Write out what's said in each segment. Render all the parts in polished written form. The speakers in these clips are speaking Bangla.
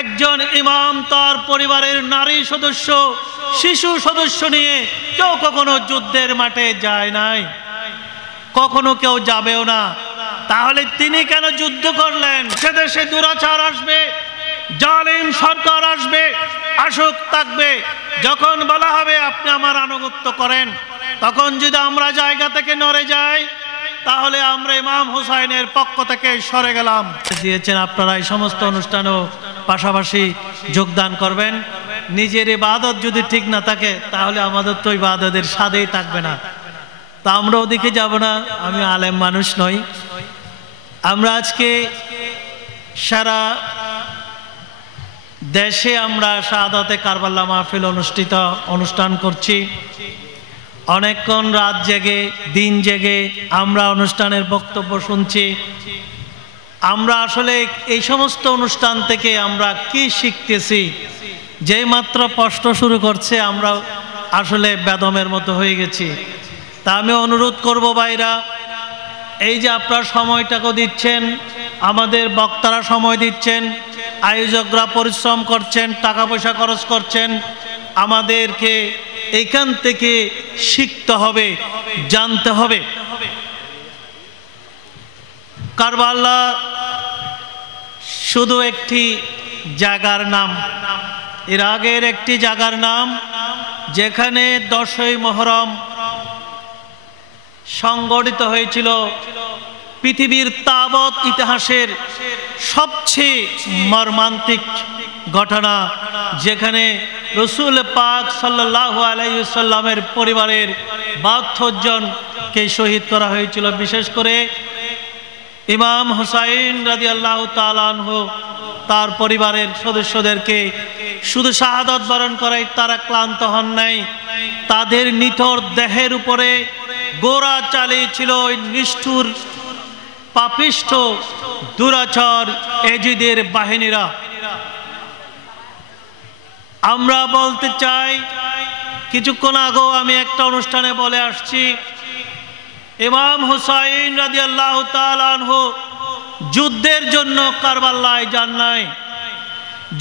একজন ইমাম তার পরিবারের নারী সদস্য শিশু সদস্য নিয়ে কেউ কখনো যুদ্ধের মাঠে যায় নাই, কখনো কেউ যাবেও না। তাহলে তিনি কেন যুদ্ধ করলেন? সে দেশে দুরাচার আসবে, জালিম সরকার আসবে, আসুক থাকবে। যখন বলা হবে আপনি আমার আনুগত্য করেন, তখন যদি আমরা জায়গা থেকে নড়ে যাই তাহলে আমরা ইমাম হুসাইনের পক্ষ থেকে সরে গেলাম। দিয়েছেন আপনারা এই সমস্ত অনুষ্ঠানেও পাশাপাশি যোগদান করবেন। নিজের ইবাদত যদি ঠিক না থাকে তাহলে আমাদের তো ইবাদতের স্বাদেই থাকবে না। তা আমরা ওদিকে যাব না, আমি আলেম মানুষ নই। আমরা আজকে সারা দেশে আমরা শাহাদাতে কারবালা মাহফিল অনুষ্ঠান করছি। অনেকক্ষণ রাত জেগে দিন জেগে আমরা অনুষ্ঠানের বক্তব্য শুনছি। আমরা আসলে এই সমস্ত অনুষ্ঠান থেকে আমরা কি শিখতেছি? যেই মাত্র প্রশ্ন শুরু করছে আমরা আসলে বেদমের মতো হয়ে গেছি। তা আমি অনুরোধ করব ভাইরা, এই যে আপনারা সময়টাকে দিচ্ছেন, আমাদের বক্তারা সময় দিচ্ছেন, আয়োজকরা পরিশ্রম করছেন, টাকা পয়সা খরচ করছেন, আমাদেরকে এইখান থেকে শিখতে হবে, জানতে হবে। কারবালা শুধু একটি জায়গার নাম, ইরাকের একটি জায়গার নাম, যেখানে 10ই মুহররম সংগঠিত হয়েছিল পৃথিবীর তাবৎ ইতিহাসের সবচেয়ে মর্মান্তিক ঘটনা, যেখানে রসুল পাক সাল্লাল্লাহু আলাইহি ওয়াসাল্লামের পরিবারের 72 জনকে শহীদ করা হয়েছিল। বিশেষ করে ইমাম হুসাইন রাদিয়াল্লাহু তাআলা আনহু তার পরিবারের সদস্যদেরকে শুধু শাহাদাত বরণ করায় তারা ক্লান্ত হন নাই, তাদের নিথর দেহের উপরে গোরা চালিয়েছিল ওই নিষ্ঠুর পাপিষ্ঠ দুরাচার এজিদের বাহিনীরা। আমরা বলতে চাই, কিছুক্ষণ আগেও আমি একটা অনুষ্ঠানে বলে আসছি, ইমাম হুসাইন রাদিয়াল্লাহু তাআলা আনহু যুদ্ধের জন্য কারবালায় যান নাই।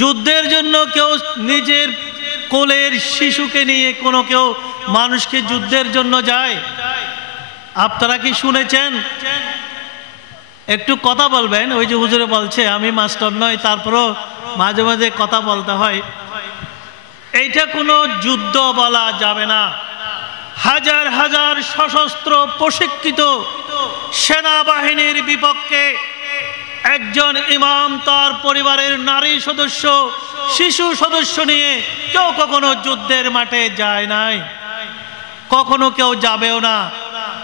যুদ্ধের জন্য কেউ নিজের কোলের শিশুকে নিয়ে কোনো কেউ মানুষকে যুদ্ধের জন্য যায়? আপনারা কি শুনেছেন? একটু কথা বলবেন। ওই যে হুজুরে বলছে, আমি মাস্টার নই, তারপরও মাঝে মাঝে কথা বলতে হয়। এইটা কোনো যুদ্ধ বলা যাবে না। হাজার হাজার সশস্ত্র প্রশিক্ষিত সেনাবাহিনীর বিপক্ষে একজন ইমাম তার পরিবারের নারী সদস্য শিশু সদস্য নিয়ে কেউ কখনো যুদ্ধের মাঠে যায় নাই, কখনো কেউ যাবেও না।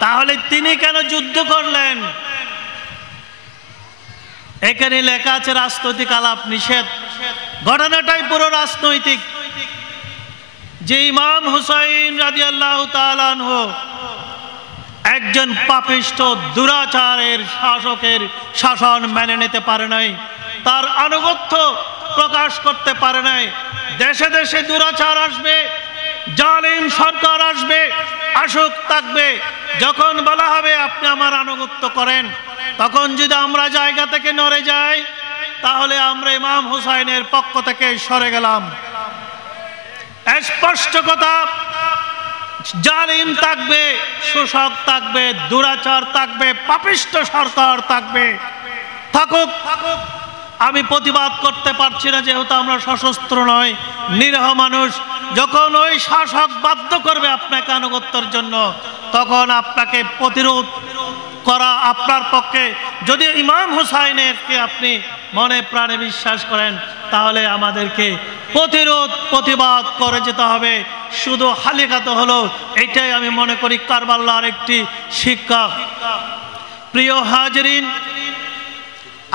তাহলে তিনি কেন যুদ্ধ করলেন? এখানে লেখা আছে রাজনৈতিক আলাপ নিষেধ। ঘটনাটাই পুরো রাজনৈতিক। যে ইমাম হুসাইন রাদিয়াল্লাহু তাআলা আনহু একজন পাপিষ্ঠ দুরাচারের শাসকের শাসন মেনে নিতে পারে নাই, তার আনুগত্য প্রকাশ করতে পারে নাই। দেশে দেশে দুরাচার আসবে, জালিম সরকার আসবে, আসুক থাকবে। যখন বলা হবে আপনি আমার আনুগত্য করেন, তখন যদি আমরা জায়গা থেকে নড়ে যাই তাহলে আমরা ইমাম হুসাইনের পক্ষ থেকে সরে গেলাম। স্পষ্ট কথা, জালিম থাকবে, শোষক থাকবে, দুরাচার থাকবে, পাপিষ্ঠ সরকার থাকবে, থাকুক। আমি প্রতিবাদ করতে পারছি না, যেহেতু আমরা সশস্ত্র নয়, নিরীহ মানুষ। যখন ওই শাসক বাধ্য করবে আপনাকে আনুগত্যের জন্য, তখন আপনাকে প্রতিরোধ করা আপনার পক্ষে। যদি ইমাম হুসাইনেরকে আপনি মনে প্রাণে বিশ্বাস করেন, তাহলে আমাদেরকে প্রতিবাদ করে যেতে হবে। শুধু হালিকাতে হলো, এটাই আমি মনে করি কারবালার একটি শিক্ষা। প্রিয় হাজিরিন,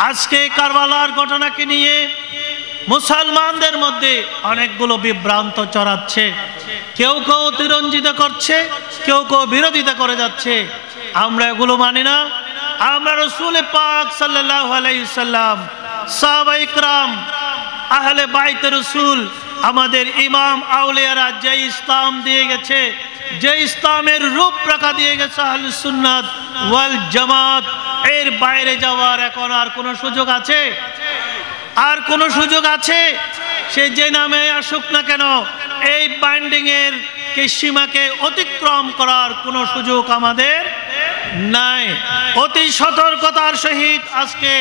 আজকে কারবালার ঘটনাকে নিয়ে মুসলমানদের মধ্যে অনেকগুলো বিভ্রান্ত চড়াচ্ছে। কেউ কেউ অতিরঞ্জিত করছে, কেউ কেউ বিরোধিতা করে যাচ্ছে। আমরা এগুলো মানি না। আমরা রাসূল পাক সাল্লাল্লাহু আলাইহি ওয়াসাল্লাম, সাহাবায়ে কিরাম, আহলে বাইত রাসূল, আমাদের ইমাম আউলিয়ারা যে ইসলাম দিয়ে গেছে, যে ইসলামের রূপরেখা দিয়ে গেছে আহলে সুন্নাত ওয়াল জামাত, এর বাইরে যাওয়ার এখন আর কোনো সুযোগ আছে? আর কোনো সুযোগ আছে? সে যে নামে আসুক না কেন, এই বাইন্ডিং এর সীমাকে অতিক্রম করার কোনো সুযোগ আমাদের নাই। অতি সতর্কতার সহিত আজকে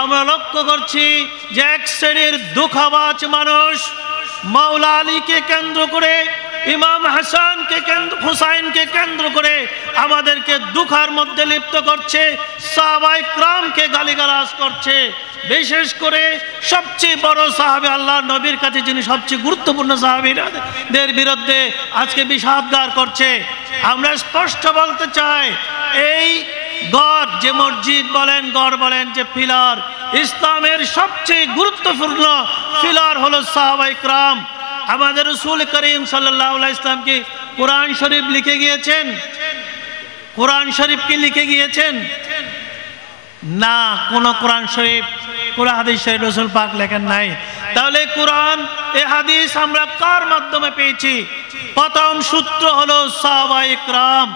আমরা লক্ষ্য করছি যে এক শ্রেণীর দুঃখবাজ মানুষ মাওলা আলীকে কেন্দ্র করে, ইমাম হাসানকে হুসাইনকে কেন্দ্র করে আমাদেরকে দুঃখের মধ্যে লিপ্ত করছে, সাহাবায়ে কেরামকে গালিগালাজ করছে। বিশেষ করে সবচেয়ে বড় সাহাবী আল্লাহর নবীর কাছে যিনি সবচেয়ে গুরুত্বপূর্ণ সাহাবীদের বিরুদ্ধে আজকে বিষাদগার করছে। আমরা স্পষ্ট বলতে চাই, এই গড় যে মসজিদ বলেন, গড় বলেন, যে পিলার, ইসলামের সবচেয়ে গুরুত্বপূর্ণ পিলার হলো সাহাবায়ে কেরাম। আমাদের রাসূল করিম সাল্লাল্লাহু আলাইহি ওয়াসাল্লাম কি কোরআন শরীফ লিখে গিয়েছেন? কোরআন শরীফ কি লিখে গিয়েছেন? না, কোন কোরআন শরীফ, কোন হাদিস শরীফ রাসূল পাক লেখেন নাই। তাহলে কোরআন এ হাদিস আমরা কার মাধ্যমে পেয়েছি? প্রথম সূত্র হলো সাহাবায়ে কেরাম।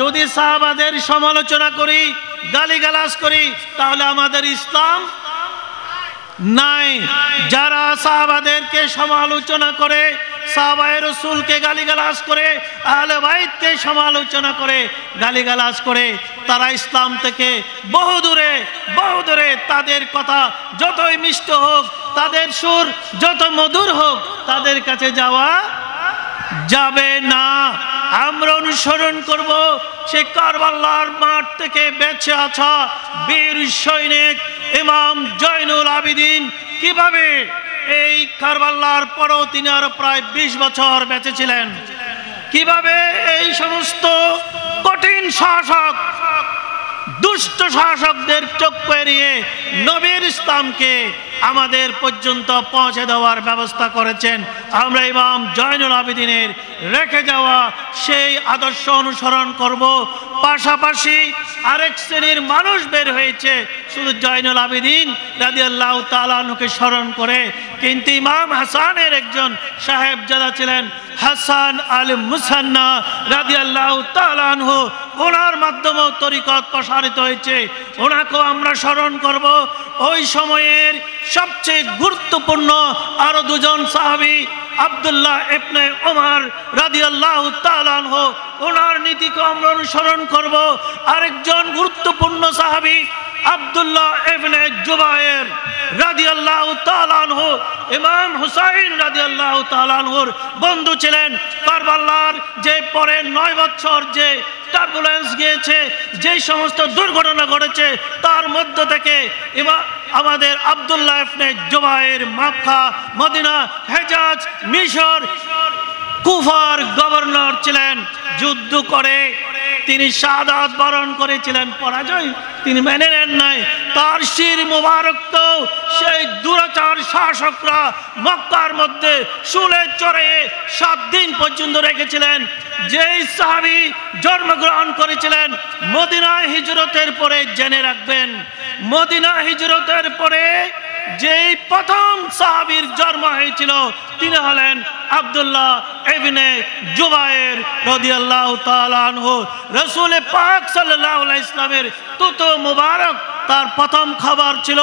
যদি সাহাবাদের সমালোচনা করি, গালিগালাজ করি, তাহলে আমাদের ইসলাম নাই। যারা সাহাবাদেরকে সমালোচনা করে, সাহাবায়ে রাসূলকে গালিগালাজ করে, আহলে বাইতকে সমালোচনা করে, গালিগালাজ করে, তারা ইসলাম থেকে বহু দূরে, বহু দূরে। তাদের কথা যতই মিষ্ট হোক, তাদের সুর যত মধুর হোক, তাদের কাছে যাওয়া যাবে না। আমরা অনুসরণ করব সে কারবালার মাঠ থেকে বেঁচে আসা বীর সৈনিক ইমাম জয়নুল আবেদিন কিভাবে এই কারবালার পরও তিনি আরো প্রায় 20 বছর বেঁচে ছিলেন, কিভাবে এই সমস্ত কঠিন শাসক, দুষ্ট শাসকদের চক্ষু এড়িয়ে নবীর ইসলামকে আমাদের পর্যন্ত পৌঁছে দেওয়ার ব্যবস্থা করেছেন। আমরা ইমাম জয়নুল আবেদিনের রেখে যাওয়া সেই আদর্শ অনুসরণ করব। পাশাপাশি আরেক শ্রেণীর মানুষ বের হয়েছে শুধু জয়নুল আবেদিন রাদিয়াল্লাহু তাআলা আনহুকে স্মরণ করে, কিন্তু ইমাম হাসানের একজন সাহেবজাদা ছিলেন হাসান আল মুসান্না রাদিয়াল্লাহু তাআলা আনহু, ওনার মাধ্যমেও তরিকত প্রসারিত হয়েছে, ওনাকেও আমরা স্মরণ করব। ওই সময়ের সবচেয়ে গুরুত্বপূর্ণ আরো দুজন সাহাবী, আব্দুল্লাহ ইবনে ওমর রাদিয়াল্লাহু তাআলা আনহু, ওনার নীতিকে আমরা অনুসরণ করব। আরেকজন গুরুত্বপূর্ণ সাহাবী আব্দুল্লাহ ইবনে জুবায়ের রাদিয়াল্লাহু তাআলা আনহু, ইমাম হুসাইন রাদিয়াল্লাহু তাআলা আনহুর বন্ধু ছিলেন। কারবালার যে পরে 9 বছর যে টার্বুলেন্স গিয়েছে, যে সমস্ত দুর্ঘটনা ঘটেছে, তার মধ্য থেকে আমাদের আব্দুল্লাহ ইবনে জুবায়ের মক্কা, মদিনা, হেজাজ, মিশর, কুফার গভর্নর ছিলেন। যুদ্ধ করে তিনি শাহাদাত বরণ করেছিলেন, পরাজয় তিনি মেনে নেন নাই। তার শির মুবারক তো সেই দুরাচার শাসকরা মক্কার মধ্যে শুলে চড়ে 7 দিন পর্যন্ত রেখেছিলেন। যেই সাহাবী জন্মগ্রহণ করেছিলেন মদিনা হিজরতের পরে, জেনে রাখবেন, মদিনা হিজরতের পরে যেই প্রথম সাহাবীর জন্ম হয়েছিল তিনি হলেন আব্দুল্লাহ ইবনে জুবায়ের রাদিয়াল্লাহু তাআলা আনহু। রাসূল পাক সাল্লাল্লাহু আলাইহি ওয়াসাল্লামের তুতো মুবারক তার প্রথম খবর ছিল।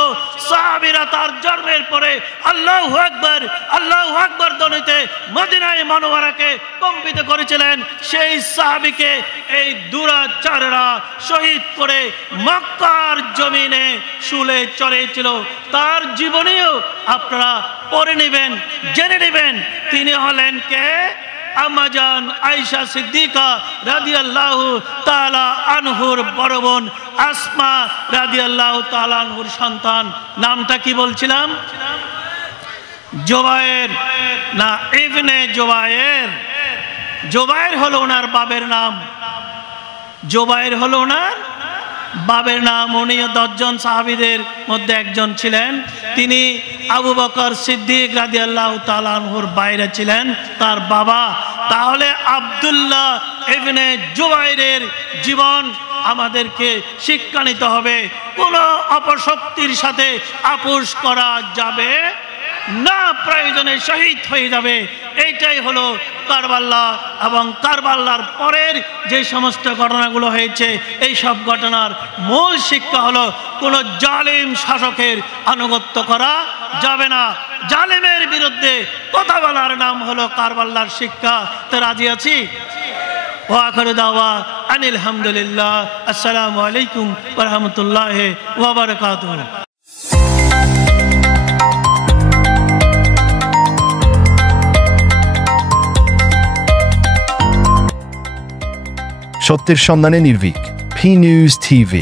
সাহাবীরা তার জন্মের পরে আল্লাহু আকবার, আল্লাহু আকবার ধ্বনিতে মদিনায়ে মুনাওয়ারাকে কম্পিত করেছিলেন। সেই সাহাবীকে এই দুরাচাররা শহীদ করে মক্কার জমিনে শুলে চড়িয়েছিল। তার জীবনেও আপনারা পড়ে নেবেন, জেনে নেবেন, তিনি হলেন কে? আম্মাজান আয়েশা সিদ্দিকা রাদিয়াল্লাহু তাআলা আনহুর বড় বোন আসমা রাদিয়াল্লাহু তাআলা আনহুর সন্তান। নামটা কি বলছিলাম? জুবায়ের না ইবনে জুবায়ের? জুবায়ের হলো ওনার বাবার নাম, জুবায়ের হলো ওনার বাবার নাম। উনি 10 জন সাহাবীদের মধ্যে একজন ছিলেন। তিনি আবু বকর সিদ্দিক রাদিয়াল্লাহু তাআলা আনহুর বাইরে ছিলেন তার বাবা। তাহলে আব্দুল্লাহ ইবনে জুবায়েরের জীবন আমাদেরকে শিক্ষা নিতে হবে। কোনো অপশক্তির সাথে আপোষ করা যাবে না, প্রয়োজনে শহীদ হয়ে যাবে। এইটাই হলো কারবালা এবং কারবালার পরের যে সমস্ত ঘটনাগুলো হয়েছে, এই সব ঘটনার মূল শিক্ষা হলো কোনো জালিম শাসকের আনুগত্য করা যাবে না। জালেমের বিরুদ্ধে কথা বলার নাম হলো কারবালার শিক্ষা। তো রাজি আছি? ওয়া আখিরু দাওয়া আনিল হামদুলিল্লাহ। আসসালামু আলাইকুম ওয়া রাহমাতুল্লাহি ওয়া বারাকাতুহু। সত্যের সন্ধানে নির্ভীক, P News TV।